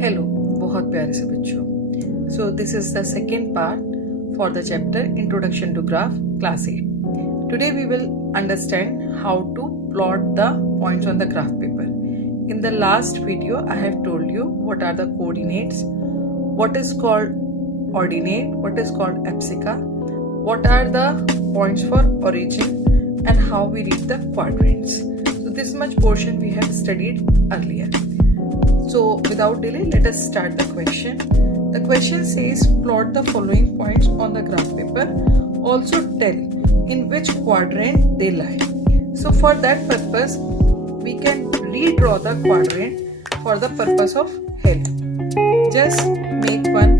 Hello बहुत प्यारे से बच्चों. So this is the second part for the chapter Introduction to Graph, Class 8. Today we will understand how to plot the points on the graph paper. In the last video I have told you what are the coordinates, what is called ordinate, what is called abscissa, what are the points for origin, and how we read the quadrants. So this much portion we have studied earlier. So without delay, let us start the question. The question says plot the following points on the graph paper. Also tell in which quadrant they lie. So for that purpose, we can redraw the quadrant for the purpose of help. Just make one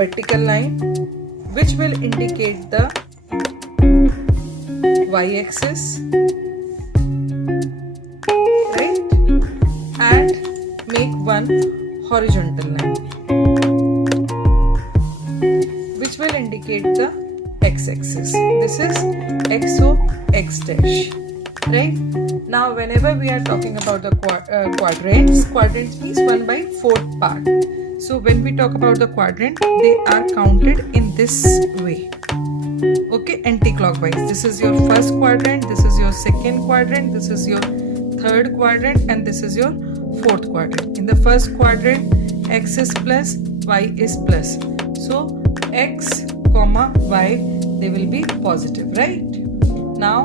vertical line which will indicate the y-axis, right? And make one horizontal line which will indicate the x-axis. This is x, so x dash, right? Now whenever we are talking about the quadrants means 1/4 part. So when we talk about the quadrant, they are counted in this way, okay, anti-clockwise. This is your first quadrant, this is your second quadrant, this is your third quadrant, and this is your fourth quadrant. In the first quadrant, x is plus, y is plus. So x comma y, they will be positive, right? Now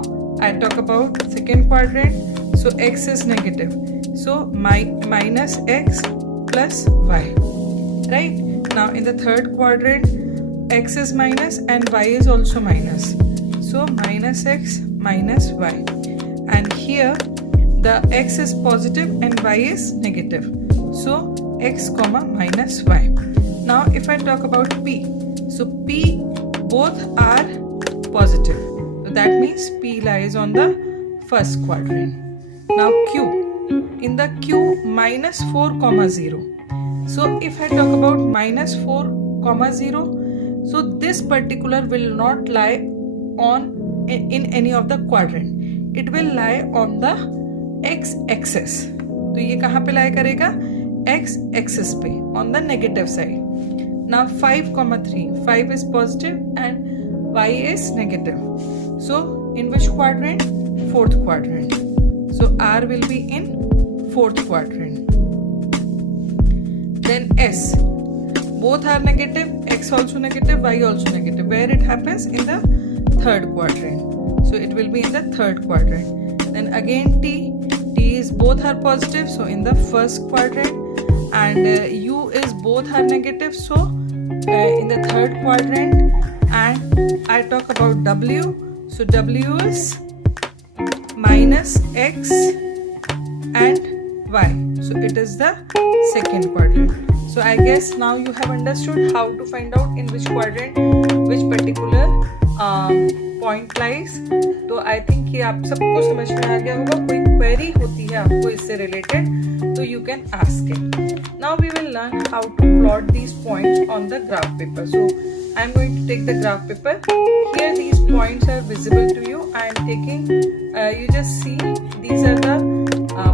I talk about second quadrant. So x is negative, so minus x plus y, right? Now in the third quadrant, x is minus and y is also minus, so minus x minus y. And here the x is positive and y is negative, so x comma minus y. Now if I talk about p, so p both are positive, so that means p lies on the first quadrant. Now q, in the q minus 4 comma 0. So if I talk about minus 4 comma 0, so this particular will not lie on in any of the quadrant. It will lie on the x axis. तो ये कहाँ पे lie करेगा? X axis पे, on the negative side. Now 5 comma 3, 5 is positive and y is negative. So in which quadrant? Fourth quadrant. So R will be in fourth quadrant. Then S, both are negative, x also negative, y also negative. Where it happens? In the third quadrant. So it will be in the third quadrant. Then again T is both are positive, so in the first quadrant. And u is both are negative, so in the third quadrant. And I talk about w, so w is minus x and y, so it is the second quadrant. So I guess now you have understood how to find out in which quadrant which particular point lies. तो I think ये आप सबको समझ में आ गया होगा. कोई query होती है आपको इससे related, तो you can ask it. Now we will learn how to plot these points on the graph paper. So I am going to take the graph paper. Here these points are visible to you. I am taking, you just see these are the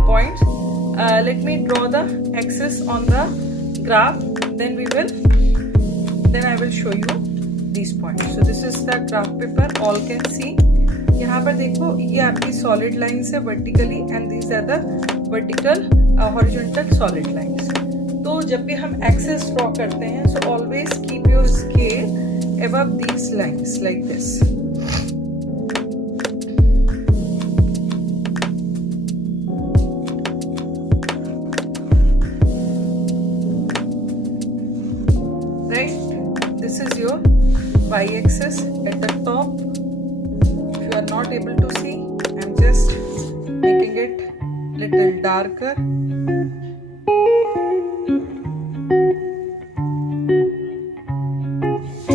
points. Let me draw the axis on the graph. Then I will show you these points. So this is the graph paper. All can see. यहाँ पर देखो ये आपकी solid lines है vertically, and these are the vertical horizontal solid lines. तो जब भी हम axis draw करते हैं, so always keep your scale above these lines like this. Right? This is your y-axis at the top. If you are not able to see, I am just making it little darker.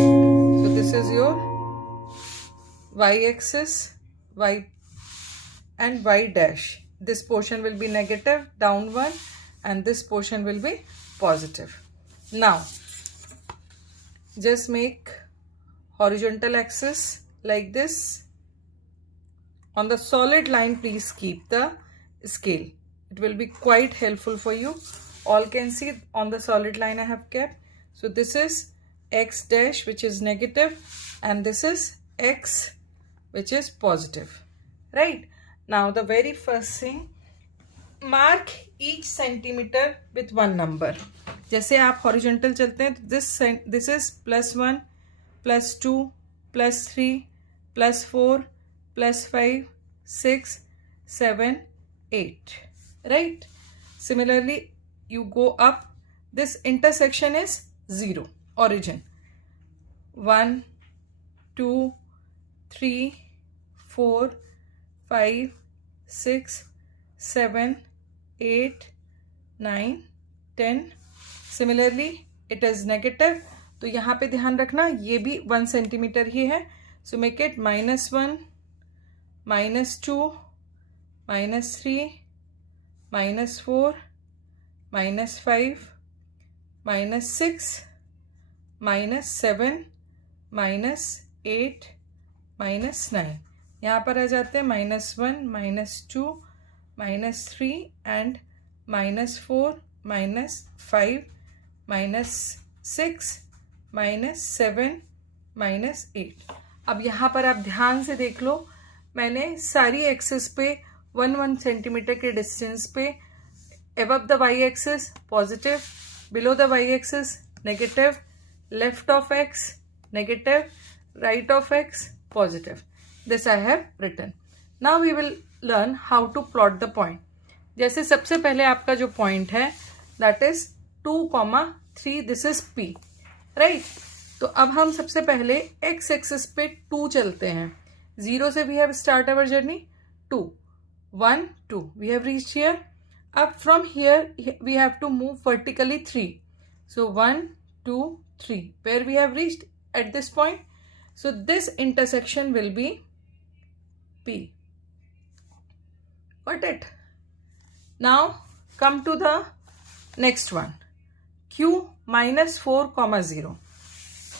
So this is your y-axis, y and y dash. This portion will be negative, down one, and this portion will be positive. Now just make horizontal axis like this. On the solid line, please keep the scale. It will be quite helpful for you. all can see on the solid line I have kept. So this is x dash, which is negative, and this is x, which is positive, right? Now the very first thing, mark each centimeter with one number. जैसे आप horizontal चलते हैं तो this is +1, +2, +3, +4, +5, 6, 7, 8, right? Similarly, you go up. This intersection is 0, origin. 1, 2, 3, 4, 5, 6, 7, 8, 9, 10. Similarly, it is negative. तो यहाँ पे ध्यान रखना, ये भी 1 सेंटीमीटर ही है. So make it -1, -2, -3, -4, -5, -6, -7, -8, -9. यहाँ पर आ जाते हैं -1, -2, -3 and -4, -5, -6, -7, -8. अब यहाँ पर आप ध्यान से देख लो, मैंने सारी एक्सिस पे 1 सेंटीमीटर के डिस्टेंस पे above the y-axis positive, below the y-axis negative, left of x negative, right of x positive. This I have written. Now we will learn how to plot the point. जैसे सबसे पहले आपका जो point है that is 2,3, this is P, right? तो अब हम सबसे पहले x axis पे 2 चलते हैं. 0 से we have start our journey. 2, 1, 2. We have reached here. Up from here we have to move vertically 3. So 1, 2, 3. Where we have reached at this point. So this intersection will be P. Got it? Now come to the next one. Q -4, 0.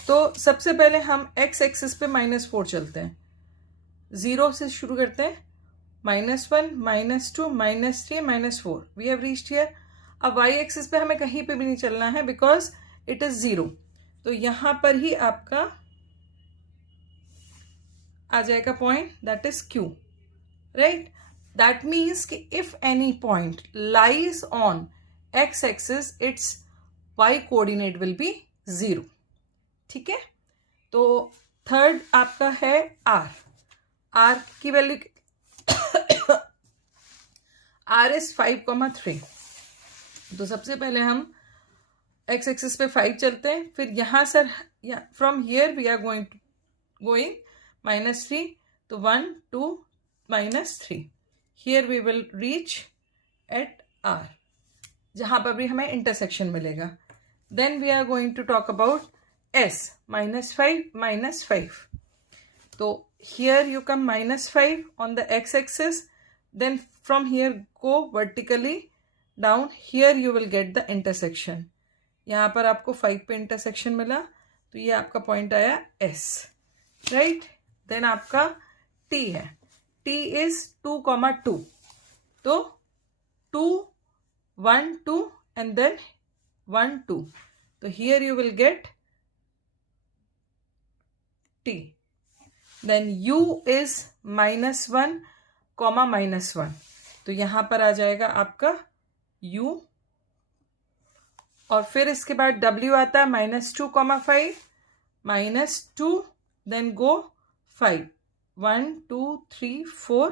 तो सबसे पहले हम x axis पे -4 चलते हैं. 0 से शुरू करते हैं. -1, -2, -3, -4. We have reached here. अब y एक्सिस पे हमें कहीं पे भी नहीं चलना है बिकॉज इट इज 0. तो यहां पर ही आपका आ जाएगा point, that is Q, right? That means कि if any point lies on x axis, its y coordinate will be 0. ठीक है? तो थर्ड आपका है R की वैल्यू R is 5,3. तो सबसे पहले हम x एक्सिस पे 5 चलते हैं. फिर यहाँ sir from here we are going -3. तो 1, 2, -3. Here we will reach at R, जहाँ पर भी हमें इंटरसेक्शन मिलेगा. Then we are going to talk about S, -5, -5. तो here you come -5 on the x axis. Then from here go vertically down. Here you will get the intersection. यहाँ पर आपको 5 पे intersection मिला, तो ये आपका point आया S, right? Then आपका T है. T is 2,2. तो 2, 1, 2 and then 1, 2. तो here you will get T. Then U is -1, -1. तो यहां पर आ जाएगा आपका U. और फिर इसके बाद W आता है -2, 5, -2. Then go 5. 1, 2, 3, 4.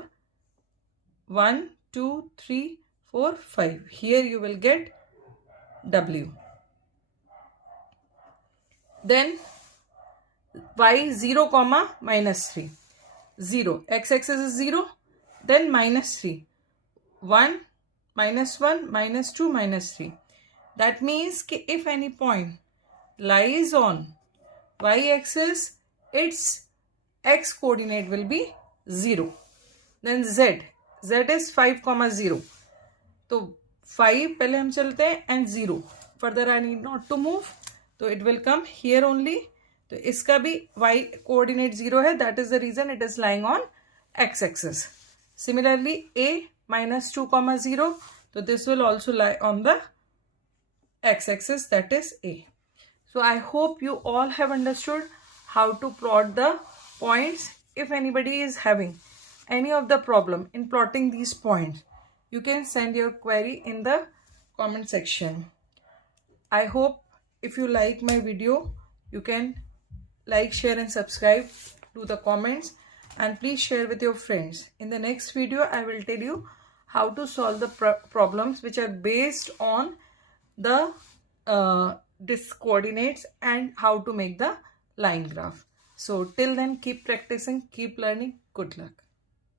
1, 2, 3, 4, 5. Here you will get W. Then y 0, -3. 0. X axis is 0. Then -3. 1, -1, -2, -3. That means कि if any point lies on y axis, its x coordinate will be 0. Then Z is 5,0. तो 5 पहले हम चलते हैं and 0. Further I need not to move. तो it will come here only. तो इसका भी y कोऑर्डिनेट 0 है. That is the reason it is lying on x axis. Similarly A -2, 0. तो this will also lie on the x-axis, that is A. So I hope you all have understood how to plot the points. If anybody is having any of the problem in plotting these points, you can send your query in the comment section. I hope if you like my video, you can like, share and subscribe to the comments, and please share with your friends. In the next video, I will tell you how to solve the problems which are based on the disk coordinates and how to make the line graph. So till then, keep practicing, keep learning. Good luck.